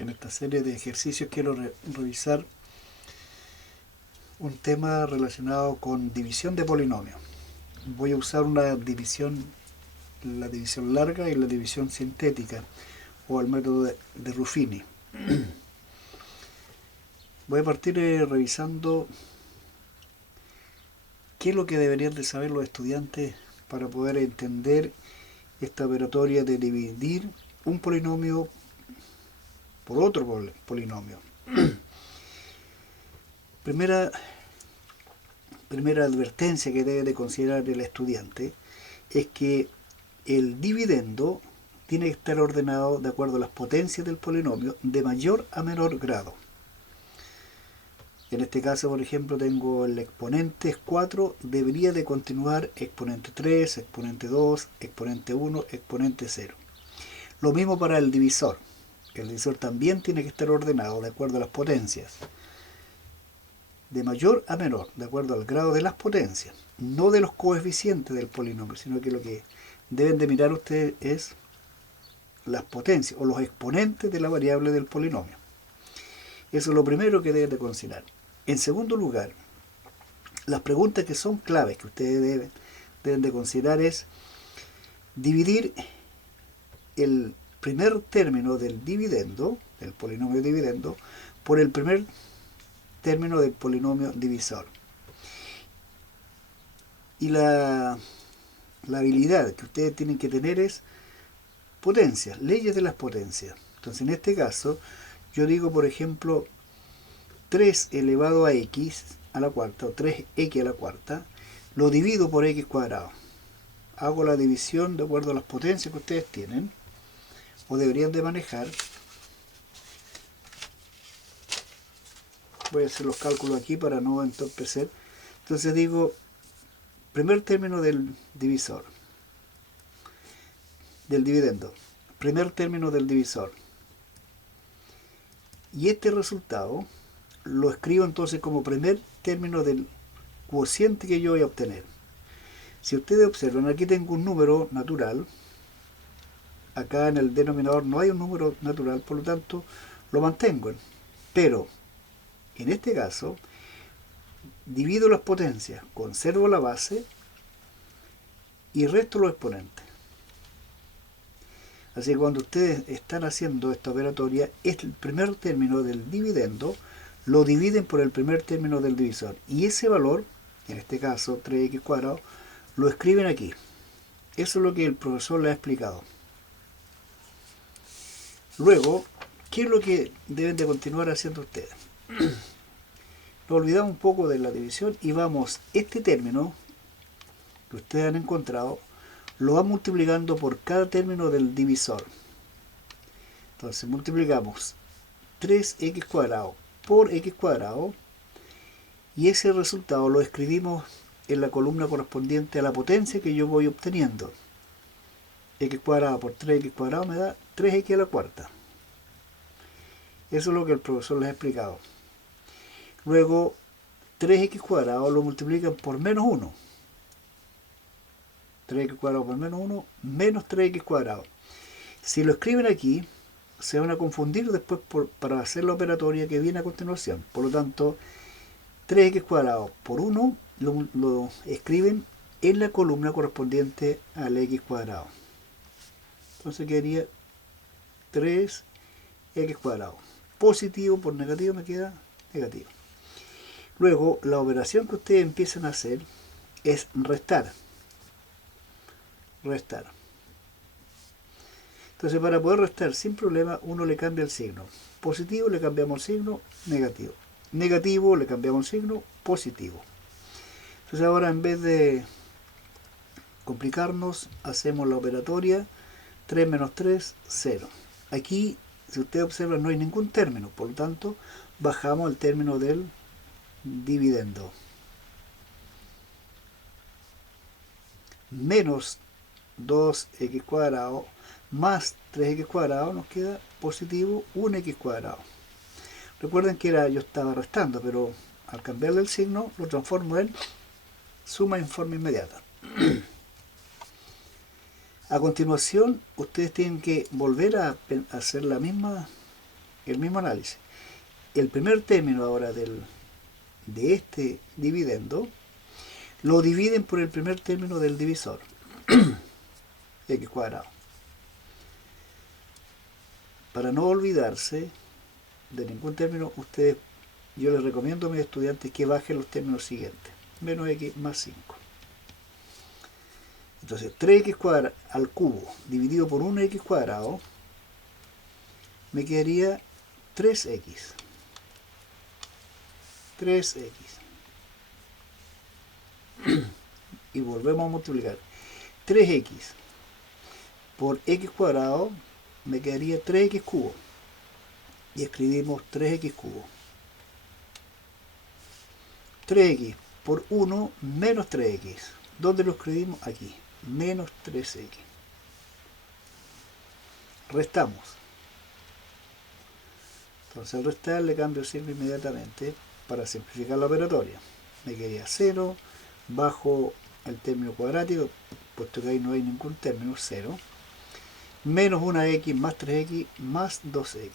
En esta serie de ejercicios quiero revisar un tema relacionado con división de polinomios. Voy a usar una división, la división larga y la división sintética, o el método de Ruffini. Voy a partir revisando qué es lo que deberían de saber los estudiantes para poder entender esta operatoria de dividir un polinomio por otro polinomio. Primera advertencia que debe de considerar el estudiante es que el dividendo tiene que estar ordenado de acuerdo a las potencias del polinomio de mayor a menor grado. En este caso, por ejemplo, tengo el exponente es 4, debería de continuar exponente 3, exponente 2, exponente 1, exponente 0. Lo mismo para el divisor. El divisor también tiene que estar ordenado de acuerdo a las potencias, de mayor a menor, de acuerdo al grado de las potencias, no de los coeficientes del polinomio, sino que lo que deben de mirar ustedes es las potencias o los exponentes de la variable del polinomio. Eso es lo primero que deben de considerar. En segundo lugar, las preguntas que son claves que ustedes deben de considerar es dividir el primer término del dividendo, del polinomio dividendo, por el primer término del polinomio divisor. Y la habilidad que ustedes tienen que tener es potencias, leyes de las potencias. Entonces, en este caso, yo digo, por ejemplo, 3 elevado a x a la cuarta, o 3x a la cuarta, lo divido por x cuadrado. Hago la división de acuerdo a las potencias que ustedes tienen, o deberían de manejar. Voy a hacer los cálculos aquí para no entorpecer. Entonces digo, primer término del divisor, del dividendo, primer término del divisor. Y este resultado lo escribo entonces como primer término del cociente que yo voy a obtener. Si ustedes observan, aquí tengo un número natural. Acá en el denominador no hay un número natural, por lo tanto lo mantengo. Pero en este caso, divido las potencias, conservo la base y resto los exponentes. Así que cuando ustedes están haciendo esta operatoria, el primer término del dividendo lo dividen por el primer término del divisor. Y ese valor, en este caso 3x cuadrado, lo escriben aquí. Eso es lo que el profesor les ha explicado. Luego, ¿qué es lo que deben de continuar haciendo ustedes? Nos olvidamos un poco de la división y vamos, este término que ustedes han encontrado, lo van multiplicando por cada término del divisor. Entonces multiplicamos 3x cuadrado por x cuadrado y ese resultado lo escribimos en la columna correspondiente a la potencia que yo voy obteniendo. X cuadrado por 3x cuadrado me da 3x a la cuarta. Eso es lo que el profesor les ha explicado. Luego 3x cuadrado lo multiplican por menos 1. 3x cuadrado por menos 1 menos 3x cuadrado. Si lo escriben aquí, se van a confundir después para hacer la operatoria que viene a continuación. Por lo tanto, 3x cuadrado por 1 lo escriben en la columna correspondiente al x cuadrado. Entonces quedaría 3x cuadrado. Positivo por negativo me queda negativo. Luego, la operación que ustedes empiezan a hacer es restar. Restar. Entonces, para poder restar sin problema, uno le cambia el signo. Positivo le cambiamos el signo, negativo. Negativo le cambiamos el signo, positivo. Entonces ahora, en vez de complicarnos, hacemos la operatoria 3 menos 3, 0. Aquí, si ustedes observan, no hay ningún término, por lo tanto, bajamos el término del dividendo. Menos 2x cuadrado más 3x cuadrado nos queda positivo 1x cuadrado. Recuerden que yo estaba restando, pero al cambiarle el signo lo transformo en suma en forma inmediata. A continuación, ustedes tienen que volver a hacer la misma el mismo análisis. El primer término ahora de este dividendo lo dividen por el primer término del divisor, x cuadrado. Para no olvidarse de ningún término, yo les recomiendo a mis estudiantes que bajen los términos siguientes. Menos x más 5. Entonces, 3x cuadrado al cubo dividido por 1x cuadrado me quedaría 3x. 3x. Y volvemos a multiplicar. 3x por x cuadrado me quedaría 3x cubo. Y escribimos 3x cubo. 3x por 1 menos 3x. ¿Dónde lo escribimos? Aquí. Menos 3x. Restamos. Entonces al restar le cambio signo inmediatamente para simplificar la operatoria. Me quedaría 0 bajo el término cuadrático, puesto que ahí no hay ningún término, 0, menos 1x más 3x más 2x.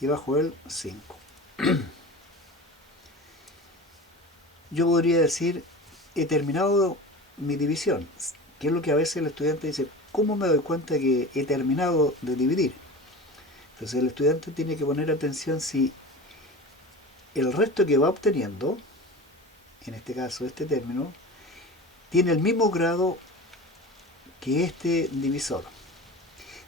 Y bajo él 5. Yo podría decir, he terminado mi división, que es lo que a veces el estudiante dice, ¿cómo me doy cuenta que he terminado de dividir? Entonces el estudiante tiene que poner atención si el resto que va obteniendo, en este caso este término, tiene el mismo grado que este divisor.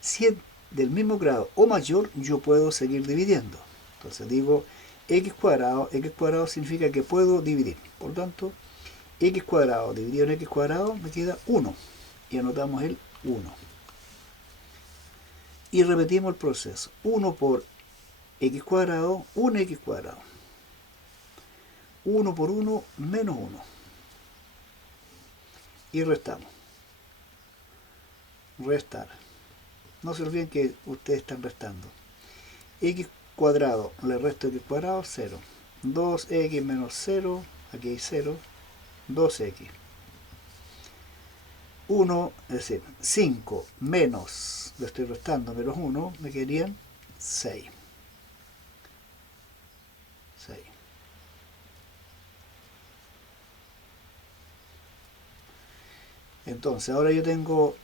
Si es del mismo grado o mayor, yo puedo seguir dividiendo. Entonces digo x cuadrado significa que puedo dividir. Por lo tanto, x cuadrado dividido en x cuadrado me queda 1. Y anotamos el 1. Y repetimos el proceso. 1 por x cuadrado, 1x cuadrado. 1 por 1 menos 1. Y restamos. Restar. No se olviden que ustedes están restando. X cuadrado le resto x cuadrado, 0. 2x menos 0, aquí hay 0, 2x. 1, es decir, 5 menos, le estoy restando, menos 1, me quedarían 6. 6. Entonces, ahora yo tengo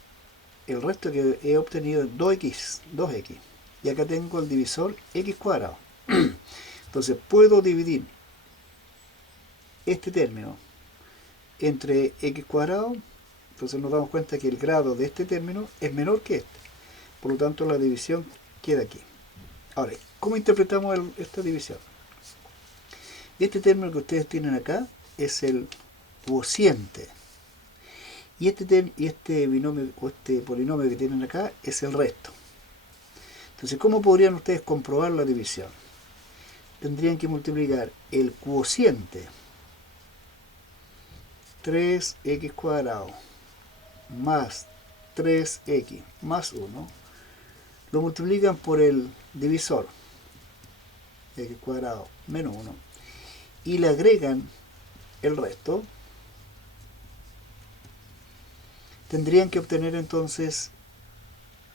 el resto que he obtenido 2x. Y acá tengo el divisor x cuadrado. Entonces, puedo dividir este término entre x cuadrado. Entonces nos damos cuenta que el grado de este término es menor que este. Por lo tanto, la división queda aquí. Ahora, ¿cómo interpretamos esta división? Este término que ustedes tienen acá es el cociente. Y este binomio o este polinomio que tienen acá es el resto. Entonces, ¿cómo podrían ustedes comprobar la división? Tendrían que multiplicar el cociente 3x cuadrado más 3x más 1, lo multiplican por el divisor x cuadrado menos 1 y le agregan el resto. Tendrían que obtener entonces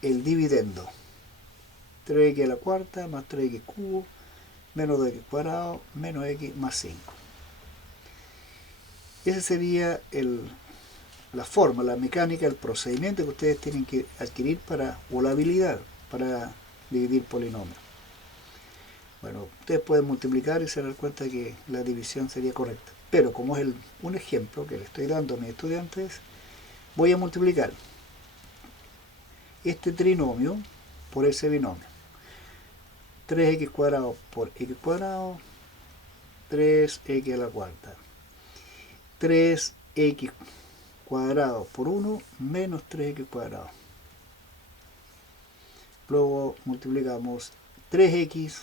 el dividendo. 3x a la cuarta más 3x cubo menos 2x cuadrado menos x más 5. Esa sería la forma, la mecánica, el procedimiento que ustedes tienen que adquirir o la habilidad para dividir polinomios. Bueno, ustedes pueden multiplicar y se dan cuenta que la división sería correcta. Pero como es un ejemplo que le estoy dando a mis estudiantes, voy a multiplicar este trinomio por ese binomio. 3x cuadrado por x cuadrado, 3x a la cuarta. 3x cuadrado por 1 menos 3x cuadrado. Luego multiplicamos 3x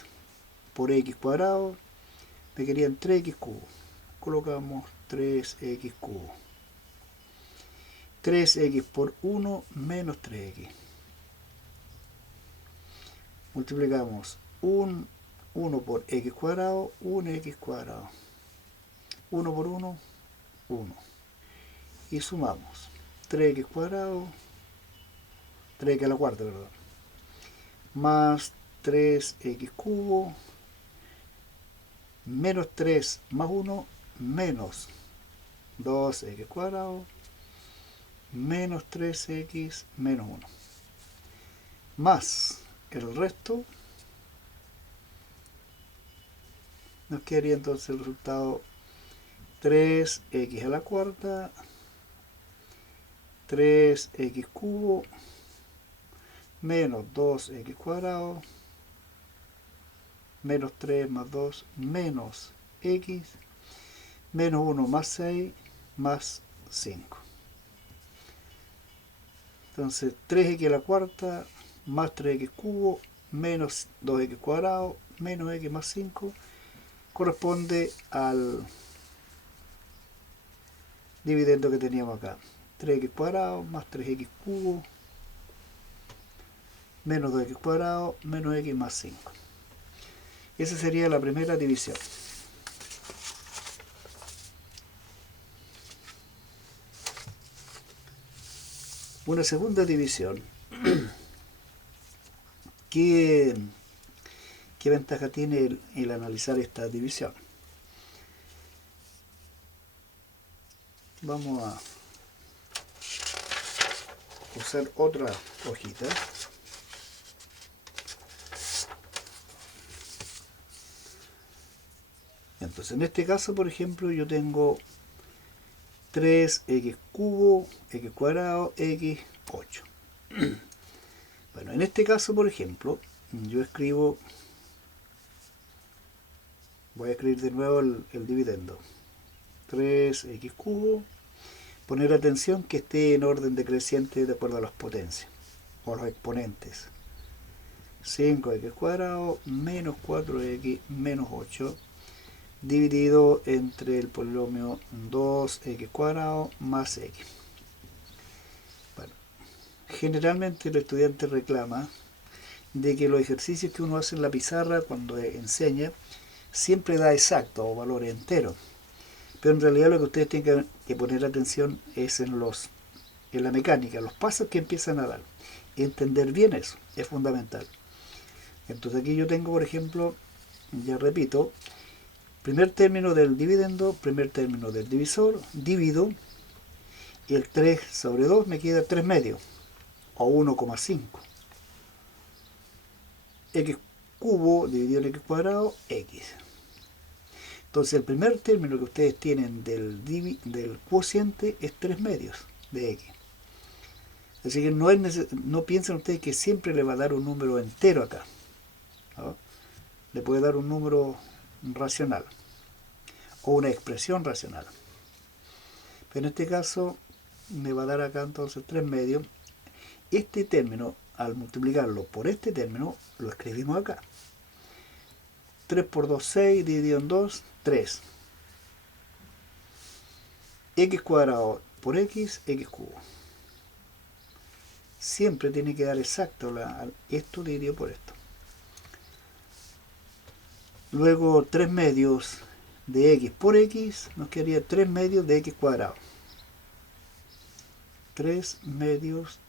por x cuadrado, me querían 3x cubo. Colocamos 3x cubo. 3x por 1 menos 3x. Multiplicamos 1 por x cuadrado, 1x cuadrado. 1 por 1, 1. Y sumamos 3x cuadrado, 3x a la cuarta, perdón, más 3x cubo menos 3 más 1 menos 2x cuadrado menos 3x menos 1 más el resto. Nos quedaría entonces el resultado 3x a la cuarta 3x cubo menos 2x cuadrado menos 3 más 2 menos x menos 1 más 6 más 5. Entonces 3x a la cuarta más 3x cubo menos 2x cuadrado menos x más 5 corresponde al dividendo que teníamos acá. 3x cuadrado más 3x cubo menos 2x cuadrado menos x más 5. Esa sería la primera división. Una segunda división. ¿Qué ventaja tiene el analizar esta división? Vamos a usar otra hojita. Entonces, en este caso, por ejemplo, yo tengo 3x cubo, x cuadrado, x 8. Bueno, en este caso, por ejemplo, yo escribo, voy a escribir de nuevo el dividendo. 3x cubo, poner atención que esté en orden decreciente de acuerdo a las potencias o los exponentes. 5x cuadrado menos 4x menos 8 dividido entre el polinomio 2x cuadrado más x. Bueno, generalmente el estudiante reclama de que los ejercicios que uno hace en la pizarra cuando enseña siempre da exacto o valores enteros, pero en realidad lo que ustedes tienen que poner atención es en la mecánica, los pasos que empiezan a dar, y entender bien eso es fundamental. Entonces aquí yo tengo, por ejemplo, ya repito, primer término del dividendo, primer término del divisor, divido, y el 3 sobre 2 me queda 3 medios, o 1,5. X cubo dividido en x cuadrado, x. Entonces el primer término que ustedes tienen del cociente es 3 medios de x. Así que no piensen ustedes que siempre le va a dar un número entero acá, ¿no? Le puede dar un número racional o una expresión racional. Pero en este caso me va a dar acá entonces 3 medios. Este término, al multiplicarlo por este término, lo escribimos acá. 3 por 2, 6, dividido en 2, 3. X cuadrado por x, x cubo. Siempre tiene que dar exacto esto dividido por esto. Luego 3 medios de x por x nos quedaría 3 medios de x cuadrado. 3 medios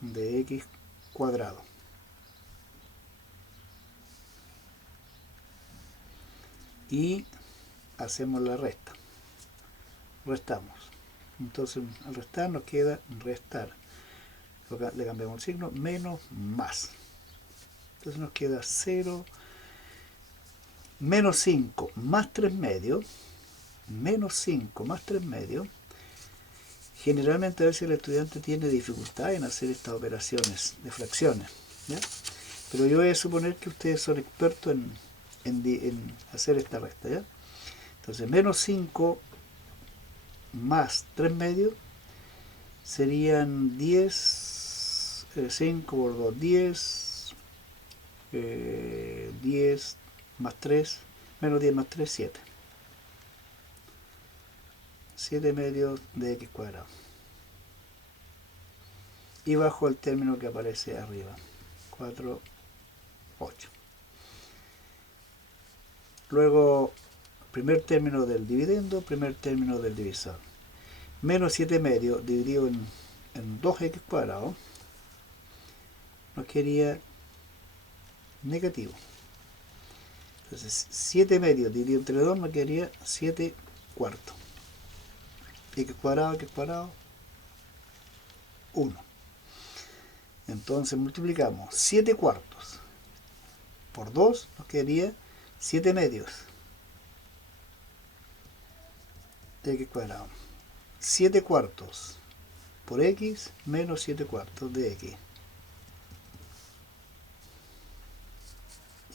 de x cuadrado. Y hacemos la resta. Restamos. Entonces al restar nos queda restar. Le cambiamos el signo, menos más. Entonces nos queda 0, menos 5 más 3 medios, menos 5 más 3 medios. Generalmente a veces el estudiante tiene dificultad en hacer estas operaciones de fracciones, ¿ya? Pero yo voy a suponer que ustedes son expertos en hacer esta resta, ¿ya? Entonces menos 5 más 3 medios serían 10, 5 por 2, 10, 10 más 3, menos 10 más 3, 7. 7 medios de x cuadrado. Y bajo el término que aparece arriba, 4, 8. Luego, primer término del dividendo, primer término del divisor. Menos 7 medios dividido en 2x cuadrado nos quedaría negativo. Entonces 7 medios dividido entre 2 me quedaría 7 cuartos. X cuadrado, 1. Entonces multiplicamos 7 cuartos por 2, nos quedaría 7 medios. X cuadrado. 7 cuartos por X menos 7 cuartos de X.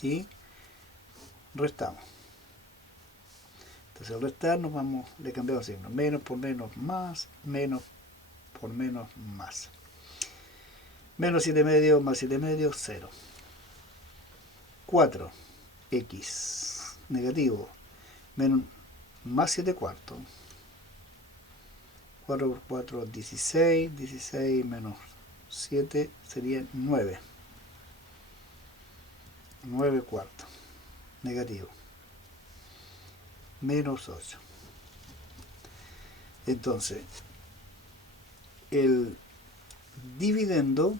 Y restamos. Entonces al restar le cambiamos signo. Menos por menos más, menos por menos más. Menos 7 medios más 7 medios, 0. 4x negativo menos más 7 cuartos. 4 por 4, 16. 16 menos 7 sería 9. 9 cuartos. Negativo. Menos 8. Entonces, el dividendo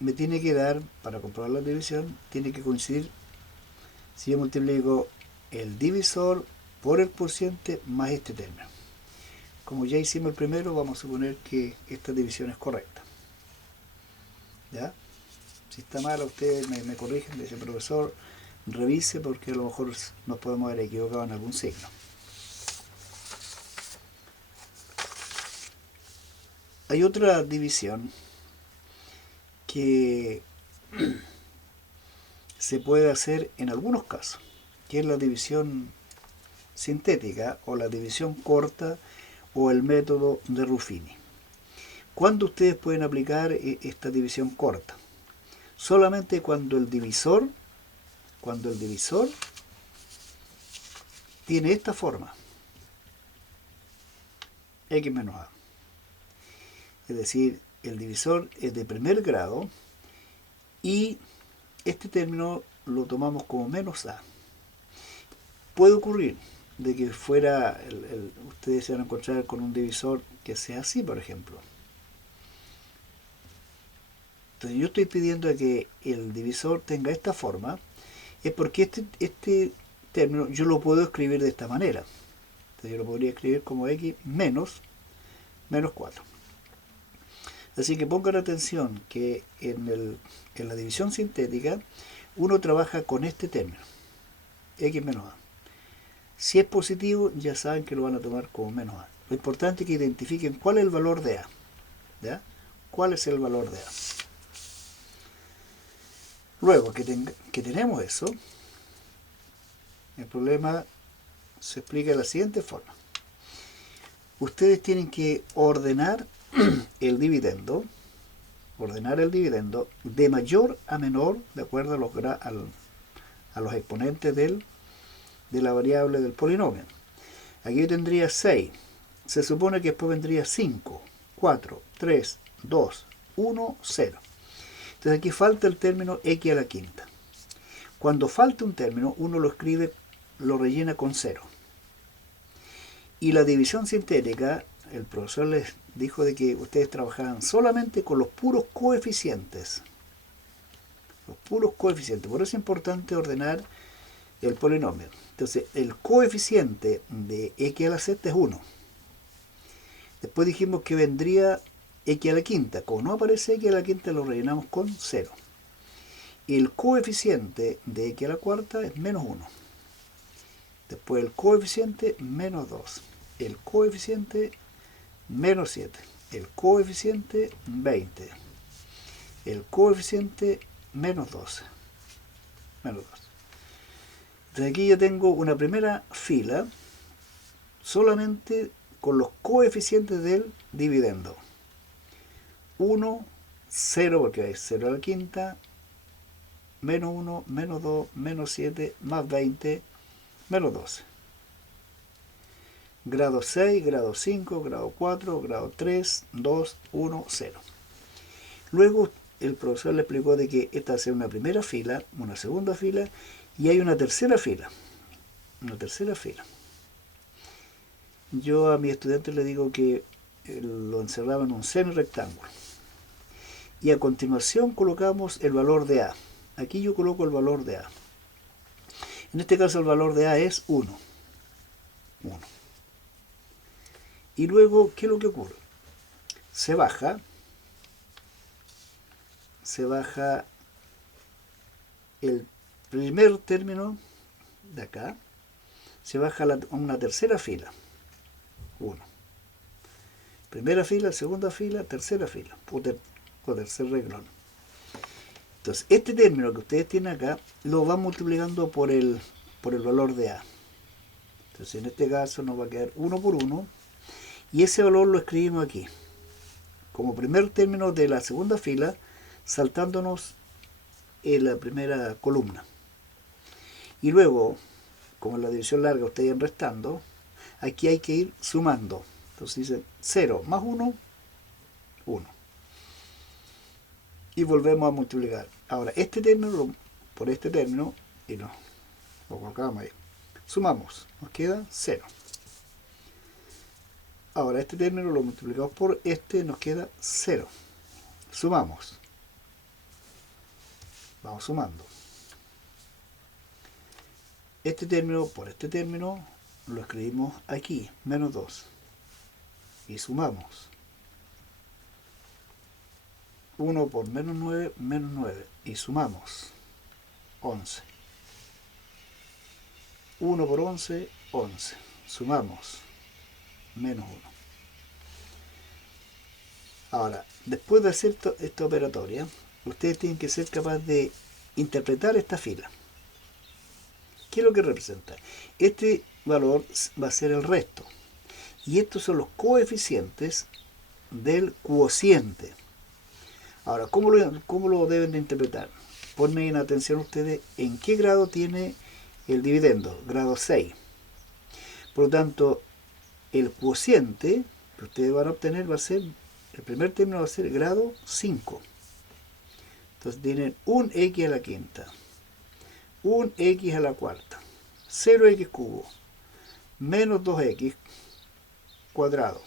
me tiene que dar, para comprobar la división, tiene que coincidir si yo multiplico el divisor por el cociente más este término. Como ya hicimos el primero, vamos a suponer que esta división es correcta. ¿Ya? Si está mal, ustedes me corrigen, dice profesor, revise porque a lo mejor nos podemos haber equivocado en algún signo. Hay otra división que se puede hacer en algunos casos, que es la división sintética o la división corta o el método de Ruffini. ¿Cuándo ustedes pueden aplicar esta división corta? Solamente cuando el divisor tiene esta forma, x menos a. Es decir, el divisor es de primer grado y este término lo tomamos como menos a. Puede ocurrir de que fuera, ustedes se van a encontrar con un divisor que sea así, por ejemplo. Entonces yo estoy pidiendo que el divisor tenga esta forma, es porque este término yo lo puedo escribir de esta manera. Entonces yo lo podría escribir como x menos 4. Así que pongan atención que en la división sintética uno trabaja con este término, x menos a. Si es positivo, ya saben que lo van a tomar como menos a. Lo importante es que identifiquen cuál es el valor de a. ¿Ya? ¿Cuál es el valor de a? Luego que tenemos eso, el problema se explica de la siguiente forma. Ustedes tienen que ordenar el dividendo de mayor a menor de acuerdo a los exponentes de la variable del polinomio. Aquí yo tendría 6. Se supone que después vendría 5, 4, 3, 2, 1, 0. Entonces aquí falta el término x a la quinta. Cuando falta un término, uno lo escribe, lo rellena con 0. Y la división sintética, el profesor les dijo de que ustedes trabajaban solamente con los puros coeficientes. Los puros coeficientes. Por eso es importante ordenar el polinomio. Entonces, el coeficiente de x a la sexta es 1. Después dijimos que vendría x a la quinta. Como no aparece x a la quinta, lo rellenamos con 0. El coeficiente de x a la cuarta es menos 1. Después el coeficiente menos 2. El coeficiente menos 7. El coeficiente 20. El coeficiente menos 12. Menos 2. Entonces aquí yo tengo una primera fila solamente con los coeficientes del dividendo. 1, 0 porque hay 0 a la quinta, menos 1, menos 2, menos 7, más 20, menos 12. Grado 6, grado 5, grado 4, grado 3, 2, 1, 0. Luego el profesor le explicó de que esta es una primera fila, una segunda fila y hay una tercera fila. Una tercera fila. Yo a mis estudiantes les digo que lo encerraba en un semi-rectángulo. y a continuación colocamos el valor de a. Aquí yo coloco el valor de a. En este caso el valor de a es 1. Y luego, ¿qué es lo que ocurre? Se baja el primer término de acá, se baja a una tercera fila. 1. Primera fila, segunda fila, tercera fila, o tercer renglón. Entonces, este término que ustedes tienen acá, lo van multiplicando por el valor de a. Entonces, en este caso nos va a quedar 1 por 1, y ese valor lo escribimos aquí, como primer término de la segunda fila, saltándonos en la primera columna. Y luego, como en la división larga ustedes van restando, aquí hay que ir sumando. Entonces dice 0 más 1, 1. Y volvemos a multiplicar. Ahora, este término por este término, y lo colocamos ahí. Sumamos, nos queda 0. Ahora, este término lo multiplicamos por este, nos queda 0. Sumamos. Vamos sumando. Este término por este término lo escribimos aquí, menos 2. Y sumamos. 1 por menos 9, menos 9. Y sumamos. 11. 1 por 11, 11. Sumamos. Menos 1. Ahora, después de hacer esta operatoria, ustedes tienen que ser capaces de interpretar esta fila. ¿Qué es lo que representa? Este valor va a ser el resto. Y estos son los coeficientes del cuociente. Ahora, ¿cómo lo deben de interpretar? Ponen atención ustedes en qué grado tiene el dividendo. Grado 6. Por lo tanto, el cuociente que ustedes van a obtener va a ser, el primer término va a ser grado 5. Entonces tienen un x a la quinta, un x a la cuarta, 0x cubo, menos 2x cuadrado,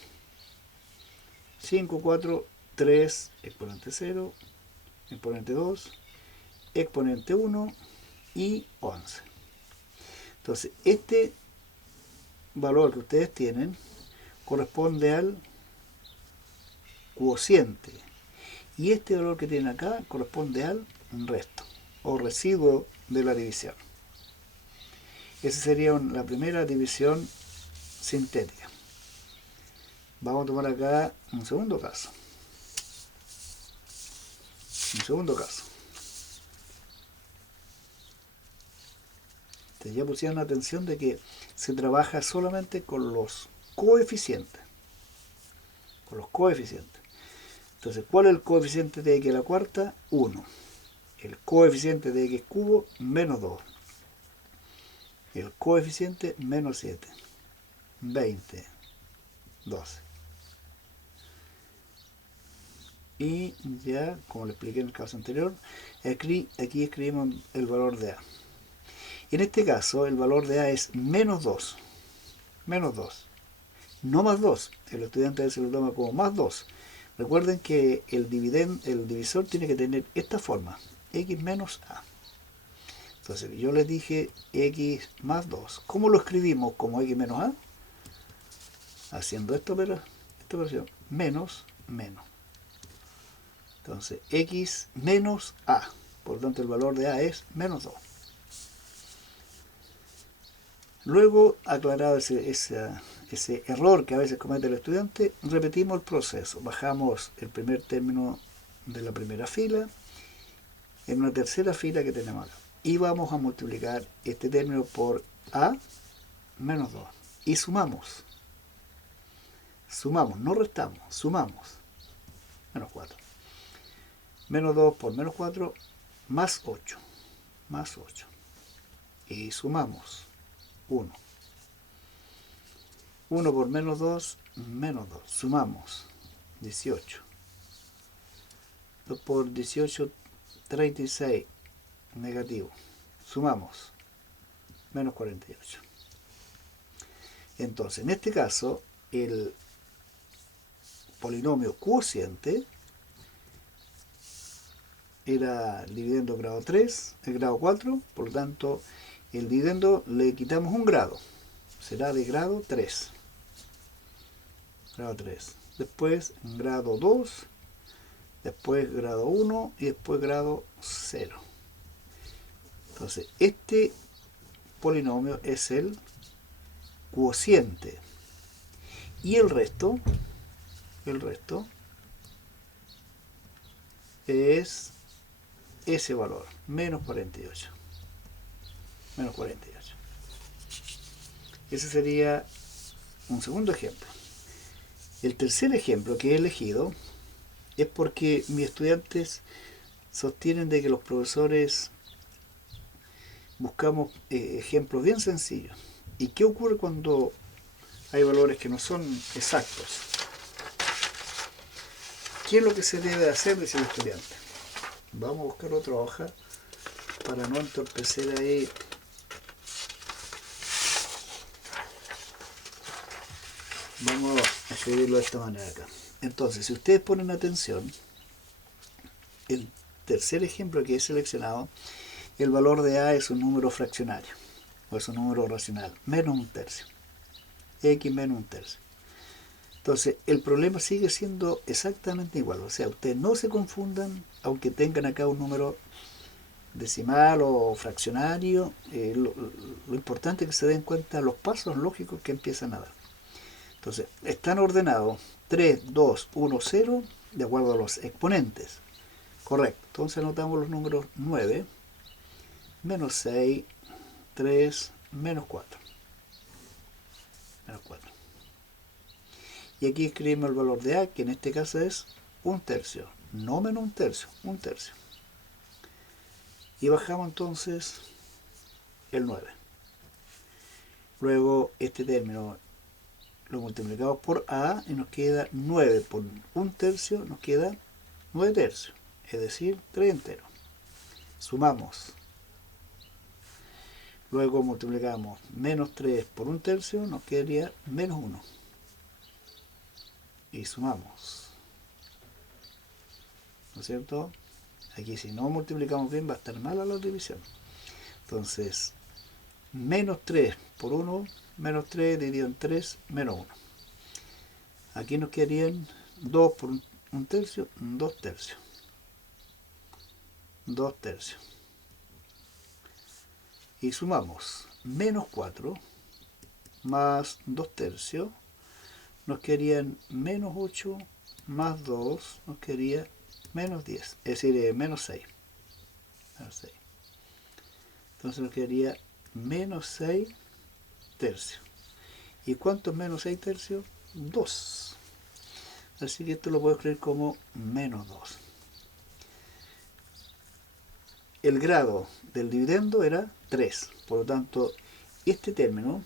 5, 4, 3, exponente 0, exponente 2, exponente 1 y 11. Entonces, este valor que ustedes tienen corresponde al cuociente. Y este valor que tienen acá corresponde al resto o residuo de la división. Esa sería la primera división sintética. Vamos a tomar acá un segundo caso. Ustedes ya pusieron atención de que se trabaja solamente con los coeficientes. Entonces, ¿cuál es el coeficiente de x a la cuarta? 1. El coeficiente de x cubo, menos 2. El coeficiente, menos 7. 20. 12. Y ya, como le expliqué en el caso anterior, aquí escribimos el valor de a. En este caso, el valor de a es menos 2. Menos 2. No más 2. El estudiante se lo toma como más 2. Recuerden que el divisor tiene que tener esta forma, x menos a. Entonces yo les dije x más 2. ¿Cómo lo escribimos como x menos a? Haciendo esta operación, menos. Entonces x menos a. Por lo tanto el valor de a es menos 2. Luego, aclarado ese error que a veces comete el estudiante, repetimos el proceso. Bajamos el primer término de la primera fila en una tercera fila que tenemos acá. Y vamos a multiplicar este término por a menos 2. Y sumamos. Sumamos, no restamos, sumamos. Menos 4. Menos 2 por menos 4, más 8. Más 8. Y sumamos. 1. 1 por menos 2, menos 2. Sumamos. 18. 2 por 18, 36. Negativo. Sumamos. Menos 48. Entonces, en este caso, el polinomio cuociente era el dividendo grado 3, el grado 4, por lo tanto el dividendo le quitamos un grado, será de grado 3. Grado 3. Después grado 2, después grado 1 y después grado 0. Entonces, este polinomio es el cociente. Y el resto es ese valor, menos 48. Menos 48. Ese sería un segundo ejemplo. El tercer ejemplo que he elegido es porque mis estudiantes sostienen de que los profesores buscamos ejemplos bien sencillos. ¿Y qué ocurre cuando hay valores que no son exactos? ¿Qué es lo que se debe hacer? Dice el estudiante. Vamos a buscar otra hoja para no entorpecer ahí. Vamos a escribirlo de esta manera acá. Entonces, si ustedes ponen atención, el tercer ejemplo que he seleccionado, el valor de A es un número fraccionario, o es un número racional, menos un tercio. X menos un tercio. Entonces, el problema sigue siendo exactamente igual. O sea, ustedes no se confundan, aunque tengan acá un número decimal o fraccionario, lo importante es que se den cuenta los pasos lógicos que empiezan a dar. Entonces, están ordenados 3, 2, 1, 0, de acuerdo a los exponentes. Correcto. Entonces anotamos los números 9, menos 6, 3, menos 4. Menos 4. Y aquí escribimos el valor de A, que en este caso es un tercio. No menos un tercio, un tercio. Y bajamos entonces el 9. Luego este término lo multiplicamos por A y nos queda 9 por un tercio, nos queda 9 tercios, es decir, 3 enteros. Sumamos. Luego multiplicamos menos 3 por un tercio, nos quedaría menos 1. Y sumamos. ¿No es cierto? Aquí si no multiplicamos bien va a estar mala la división. Entonces, menos 3 por 1, menos 3 dividido en 3, menos 1. Aquí nos quedarían 2 por un tercio, 2 tercios. 2 tercios. Y sumamos menos 4 más 2 tercios, nos quedarían menos 8 más 2, nos quedaría menos 10, es decir, menos 6. Menos 6. Entonces nos quedaría menos 6 tercios. ¿Y cuánto es menos 6 tercios? 2. Así que esto lo puedo escribir como menos 2. El grado del dividendo era 3. Por lo tanto, este término,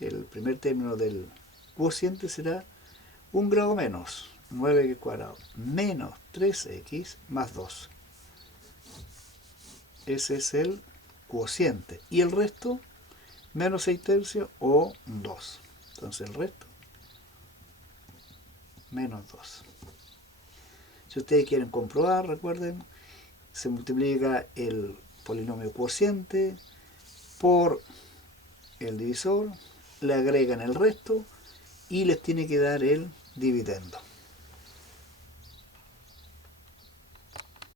el primer término del cociente, será un grado menos 9x cuadrado menos 3x más 2. Ese es el cociente. Y el resto, menos 6 tercios o 2. Entonces el resto, menos 2. Si ustedes quieren comprobar, recuerden, se multiplica el polinomio cociente por el divisor, le agregan el resto y les tiene que dar el dividendo.